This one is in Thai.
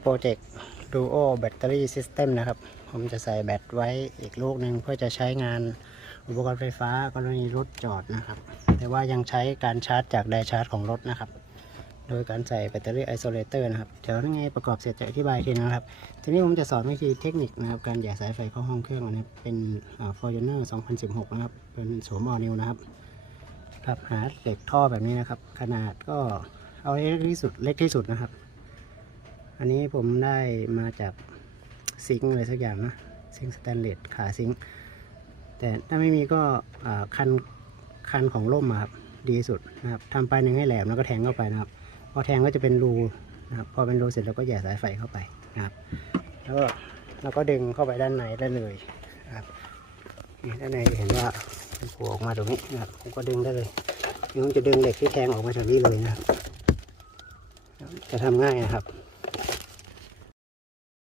โปรเจกต์ Duo Battery System นะครับ ผมจะใส่แบตไว้อีกลูกหนึ่งเพื่อจะใช้งานอุปกรณ์ไฟฟ้ากรณีรถจอดนะครับ แต่ว่ายังใช้การชาร์จจากไดชาร์จของรถนะครับ โดยการใส่แบตเตอรี่ไอโซเลเตอร์นะครับ เดี๋ยวยังไงประกอบเสร็จจะอธิบายทีนะครับ ทีนี้ผมจะสอนวิธีเทคนิคนะครับ การแย่สายไฟเข้าห้องเครื่องนะครับ เป็นฟอร์จูเนอร์2016 นะครับ เป็นสวมออนิวนะครับ ครับหาเหล็กท่อแบบนี้นะครับ ขนาดก็เอาเล็กที่สุดเล็กที่สุดนะครับ อันนี้ผมได้มาจากซิงอะไรสักอย่างนะซิงสแตนเลสขาซิงแต่ถ้าไม่มีก็คันคันของร่มครับดีสุดนะครับทำปลายหนึ่งให้แหลมแล้วก็แทงเข้าไปนะครับ พอแทงก็จะเป็นรูนะครับพอเป็นรูเสร็จเราก็แย่สายไฟเข้าไปนะครับ แล้วก็เราก็ดึงเข้าไปด้านในได้เลยนะครับด้านในเห็นว่าเป็นหัวออกมาตรงนี้นะครับผมก็ดึงได้เลยนี่ผมจะดึงเหล็กที่แทงออกมาจากนี้เลยนะครับจะทำง่ายนะครับ